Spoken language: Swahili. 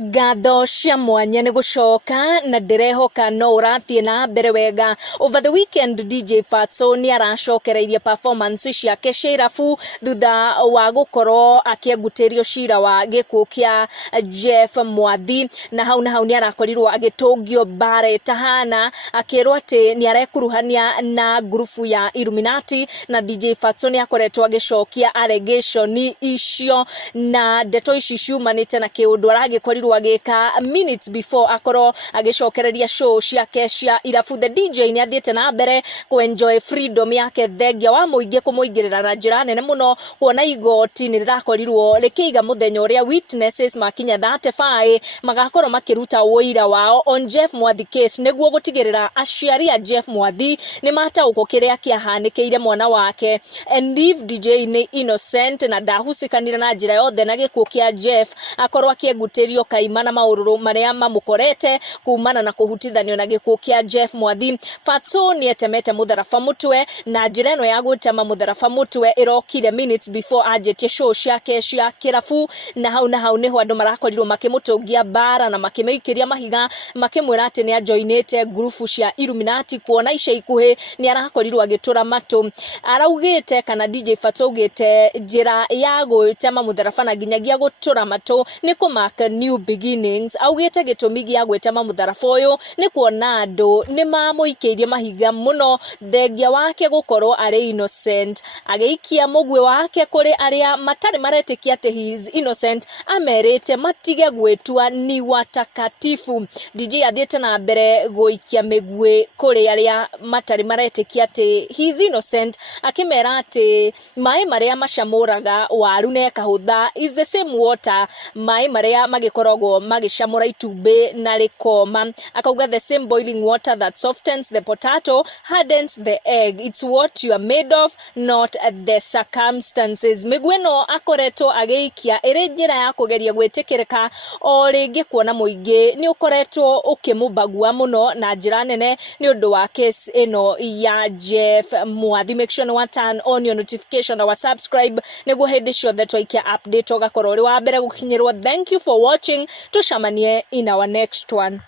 Ngatho cia mwanya ni gucoka na ndirehoka no urathie na mbere wega. Over the weekend DJ Fatxo ni aracokereirie performance ciake cia irabu thutha wa gukorwo akiengutirio cira wa gikuo kia Jeff Mwathi, na hau ni arakorirwo agitungio bare tahana akirwo ati ni arekuruhania na grupu ya Illuminati, na DJ Fatxo ni akoretwo agicokia allegation icio na ndeto ici ciumanite na kiundu aragikorwo agika minutes before akoro agicokereria show ciake cia irabu. The DJ ni athiete na mbere ku enjoy freedom yake thengia wa muingi kumuingirira na njira nene muno, kuona igoti ni rirakorirwo rikiiga muthenya uria witnesses makinya 35 magakorwo makiruta woira wao on Jeff Mwathi case, niguo gutigirira aciari a Jeff Mwathi ni matauko kiria kiahanikiire mwana wake. And if DJ ni innocent na ndahusikanira na njira yothe na gikuo kia Jeff, akorwo akiengutirio kaimana maururu maria mamukorete kumana na kuhutithanio na gikuo kia Jeff Mwathi. Fatxo ni etemete mutharaba Mûtwe, na njira eno ya gutema mutharaba Mûtwe irokire minutes before ajetie show ciake cia kirabu, na hau niho andu marakorirwo makimutungia bara na makimeikiria mahiga makimwira ati ni ajoinite grupu cia Illuminati, kuona ica ikuhi ni arakorirwo agitura matu. Araugite kana DJ Fatxo augite njira ya gutema mutharaba na nginyagia gutura matu ni kumaka new beginnings. Augite gitumi gia gwetema mutharaba uyu ni kuona andu ni mamuikirie mahiga muno thengia wake gukorwo ari innocent, ageikia mugwe wake kuri aria matari maretikia ati he is innocent, amerite matige gwetua ni watakatifu. DJ athiete na mbere guikia migwe kuri aria matari maretikia ati he is innocent, akimera ati mai maria macamuraga waru ne kahutha is the same water mai maria magikorogwo magicamura itumbi na rikoma. Akauga the same boiling water that softens the potato hardens the egg. It's what you are made of, not the circumstances. Migweno akoreto ageikia iri njira ya kugeria gwitikirika o ringi, kuona muingi ni ukoretwo ukimubagua muno na njira nene ni undu wa case eno ya Jeff Mwathi. Make sure no turn on your notification or subscribe niguo hindi ciothe twaikia update ugakorwo uri wa mbere gukinyirwo. Thank you for watching. Tucamanie in our next one.